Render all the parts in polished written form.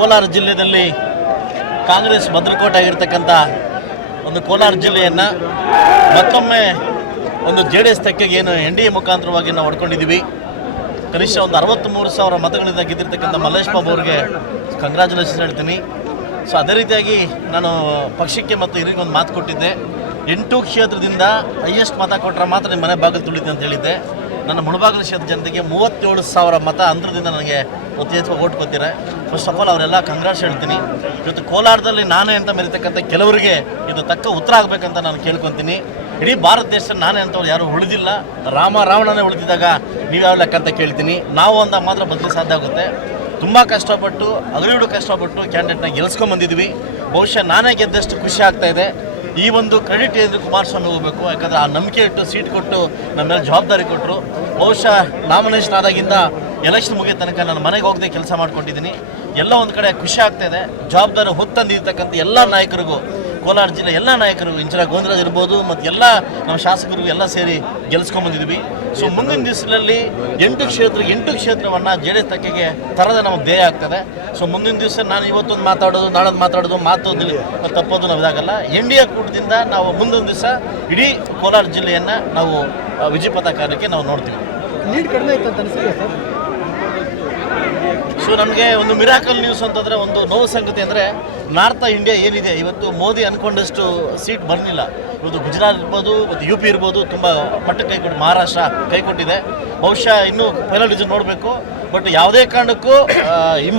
ಕೋಲಾರ ಜಿಲ್ಲೆಯಲ್ಲಿ ಕಾಂಗ್ರೆಸ್ ಭದ್ರಕೋಟೆ ಆಗಿರ್ತಕ್ಕಂಥ ಒಂದು ಕೋಲಾರ ಜಿಲ್ಲೆಯನ್ನು ಮತ್ತೊಮ್ಮೆ ಒಂದು JDS ತೆಕ್ಕೆಗೆ ಏನು NDA ಮುಖಾಂತರವಾಗಿ ನಾವು ಹೊಡ್ಕೊಂಡಿದ್ದೀವಿ. ಕನಿಷ್ಠ ಒಂದು 63,000 ಮತಗಳಿಂದ ಗೆದ್ದಿರ್ತಕ್ಕಂಥ ಮಲ್ಲೇಶ್ ಬಾಬು ಅವರಿಗೆ ಕಂಗ್ರ್ಯಾಚುಲೇಷನ್ಸ್ ಹೇಳ್ತೀನಿ. ಸೊ ಅದೇ ರೀತಿಯಾಗಿ ನಾನು ಪಕ್ಷಕ್ಕೆ ಮತ್ತು ಹಿರಿಯರಿಗೆ ಒಂದು ಮಾತು ಕೊಟ್ಟಿದ್ದೆ. 8 ಕ್ಷೇತ್ರದಿಂದ ಹೈಯೆಸ್ಟ್ ಮತ ಕೊಟ್ಟರೆ ಮಾತ್ರ ನಿಮ್ಮ ಮನೆ ಬಾಗಿಲು ತುಳಿತೆ ಅಂತ ಹೇಳಿದ್ದೆ. ನನ್ನ ಮುಳಬಾಗಿಲು ಕ್ಷೇತ್ರ ಜನತೆಗೆ 37,000 ಮತ ಅಂತರದಿಂದ ನನಗೆ ಓಟ್ ಕೊಡ್ತೀರಾ. ಫಸ್ಟ್ ಆಫ್ ಆಲ್ ಅವರೆಲ್ಲ ಕಂಗ್ರಾಟ್ಸ್ ಹೇಳ್ತೀನಿ. ಇವತ್ತು ಕೋಲಾರದಲ್ಲಿ ನಾನೇ ಅಂತ ಮೆರೀತಕ್ಕಂಥ ಕೆಲವರಿಗೆ ಇದು ತಕ್ಕ ಉತ್ತರ ಆಗಬೇಕಂತ ನಾನು ಕೇಳ್ಕೊತೀನಿ. ಇಡೀ ಭಾರತ ದೇಶದಲ್ಲಿ ನಾನೇ ಅಂತವ್ರು ಯಾರು ಉಳಿದಿಲ್ಲ. ರಾವಣನೇ ಉಳಿದಿದ್ದಾಗ ನೀವು ಯಾವ ಲೆಕ್ಕ ಅಂತ ಕೇಳ್ತೀನಿ. ನಾವು ಅಂದಾಗ ಮಾತ್ರ ಬದಲು ಸಾಧ್ಯ ಆಗುತ್ತೆ. ತುಂಬ ಕಷ್ಟಪಟ್ಟು ಹಗಲಿರುಳು ಕಷ್ಟಪಟ್ಟು ಕ್ಯಾಂಡಿಡೇಟ್ನ ಗೆಲ್ಸ್ಕೊಂಬಂದಿದ್ವಿ. ಬಹುಶಃ ನಾನೇ ಗೆದ್ದಷ್ಟು ಖುಷಿ ಆಗ್ತಾಯಿದೆ. ಈ ಒಂದು ಕ್ರೆಡಿಟ್ ಏನಿದ್ರು ಕುಮಾರಸ್ವಾಮಿ ಹೋಗಬೇಕು. ಯಾಕಂದರೆ ಆ ನಂಬಿಕೆ ಇಟ್ಟು ಸೀಟ್ ಕೊಟ್ಟು ನಮ್ಮ ಮೇಲೆ ಜವಾಬ್ದಾರಿ ಕೊಟ್ಟರು. ಬಹುಶಃ ನಾಮಿನೇಷನ್ ಆದಾಗಿಂದ ಎಲೆಕ್ಷನ್ ಮುಗಿದ ತನಕ ನಾನು ಮನೆಗೆ ಹೋಗದೆ ಕೆಲಸ ಮಾಡ್ಕೊಟ್ಟಿದ್ದೀನಿ. ಎಲ್ಲ ಒಂದು ಕಡೆ ಖುಷಿ ಆಗ್ತಾಯಿದೆ. ಜವಾಬ್ದಾರಿ ಹೊತ್ತಂದಿರ್ತಕ್ಕಂಥ ಎಲ್ಲ ನಾಯಕರಿಗೂ, ಕೋಲಾರ ಜಿಲ್ಲೆ ಎಲ್ಲ ನಾಯಕರು, ಇಂಚರ ಗೋವಿಂದರಾಜ್ ಇರ್ಬೋದು ಮತ್ತು ಎಲ್ಲ ನಮ್ಮ ಶಾಸಕರಿಗೂ ಎಲ್ಲ ಸೇರಿ ಗೆಲ್ಸ್ಕೊಂಬಂದಿದ್ವಿ. ಸೊ ಮುಂದಿನ ದಿವಸದಲ್ಲಿ 8 ಕ್ಷೇತ್ರವನ್ನು JDS ತೆಕ್ಕೆಗೆ ತರದ ನಮ್ಮ ಧ್ಯೇಯ ಆಗ್ತದೆ. ಸೊ ಮುಂದಿನ ದಿವಸ ನಾನು ಇವತ್ತೊಂದು ಮಾತಾಡೋದು, ನಾಳೊಂದು ಮಾತಾಡೋದು, ಮಾತೊಂದು ತಪ್ಪೋದು ನಾವು ಇದಾಗಲ್ಲ. NDA ಕೂಟದಿಂದ ನಾವು ಮುಂದೊಂದು ದಿವಸ ಇಡೀ ಕೋಲಾರ ಜಿಲ್ಲೆಯನ್ನು ನಾವು ವಿಜಯ ಪಥ ಕಾರ್ಯಕ್ಕೆ ನಾವು ನೋಡ್ತೀವಿ. ಲೀಡ್ ಕಡಿಮೆ ಇತ್ತು ಅಂತ ಅನಿಸಿದೆ ಸರ್. ಸೊ ನನಗೆ ಒಂದು ಮಿರಾಕಲ್ ನ್ಯೂಸ್ ಅಂತಂದರೆ ಒಂದು ನೋವು ಸಂಗತಿ ಅಂದರೆ ನಾರ್ತ್ ಇಂಡಿಯಾ ಏನಿದೆ ಇವತ್ತು ಮೋದಿ ಅಂದ್ಕೊಂಡಷ್ಟು ಸೀಟ್ ಬರಲಿಲ್ಲ. ಇವತ್ತು ಗುಜರಾತ್ ಇರ್ಬೋದು ಮತ್ತು UP ಇರ್ಬೋದು ತುಂಬ ಮಟ್ಟಕ್ಕೆ ಕೈ ಕೊಟ್ಟು, ಮಹಾರಾಷ್ಟ್ರ ಕೈ ಕೊಟ್ಟಿದೆ. ಬಹುಶಃ ಇನ್ನೂ ಫೈನಲ್ ರಿಸಲ್ಟ್ ನೋಡಬೇಕು. ಬಟ್ ಯಾವುದೇ ಕಾರಣಕ್ಕೂ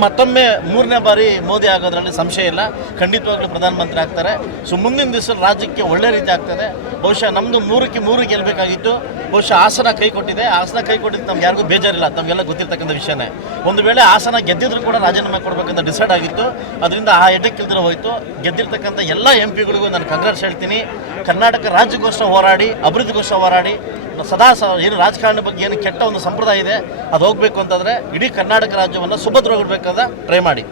ಮತ್ತೊಮ್ಮೆ 3ನೇ ಬಾರಿ ಮೋದಿ ಆಗೋದ್ರಲ್ಲಿ ಸಂಶಯ ಇಲ್ಲ. ಖಂಡಿತವಾಗ್ಲೂ ಪ್ರಧಾನಮಂತ್ರಿ ಆಗ್ತಾರೆ. ಸೊ ಮುಂದಿನ ದಿವಸ ರಾಜ್ಯಕ್ಕೆ ಒಳ್ಳೆ ರೀತಿ ಆಗ್ತದೆ. ಬಹುಶಃ ನಮ್ಮದು 3ಕ್ಕೆ 3 ಗೆಲ್ಲಬೇಕಾಗಿತ್ತು. ಬಹುಶಃ ಹಾಸನ ಕೈ ಕೊಟ್ಟಿದೆ. ಹಾಸನ ಕೈ ಕೊಟ್ಟಿದ್ದು ನಮ್ಗೆ ಯಾರಿಗೂ ಬೇಜಾರಿಲ್ಲ, ತಮಗೆಲ್ಲ ಗೊತ್ತಿರ್ತಕ್ಕಂಥ ವಿಷಯನೇ. ಒಂದು ವೇಳೆ ಹಾಸನ ಗೆದ್ದಿದ್ರು ಕೂಡ ರಾಜೀನಾಮೆ ಕೊಡಬೇಕಂತ ಡಿಸೈಡ್ ಆಗಿತ್ತು. ಅದರಿಂದ ಆ ಎಡಕ್ಕೆ ಇಲ್ದಿರೋ ಹೋಯಿತು. ಗೆದ್ದಿರ್ತಕ್ಕಂಥ ಎಲ್ಲ MP ಗಳಿಗೂ ನಾನು ಕಂಗ್ರಾಟ್ಸ್ ಹೇಳ್ತೀನಿ. ಕರ್ನಾಟಕ ರಾಜ್ಯಕ್ಕೋಸ್ಕರ ಹೋರಾಡಿ, ಅಭಿವೃದ್ಧಿಗೋಸ್ಕರ ಹೋರಾಡಿ, ಸದಾ ಏನು ರಾಜಕಾರಣ ಬಗ್ಗೆ ಏನು ಕೆಟ್ಟ ಒಂದು ಸಂಪ್ರದಾಯ ಇದೆ ಅದು ಹೋಗಬೇಕು ಅಂತಂದರೆ ಇಡೀ ಕರ್ನಾಟಕ ರಾಜ್ಯವನ್ನು ಸುಭದ್ರವಾಗಿಡಬೇಕಾದ ಟ್ರೈ ಮಾಡಿ.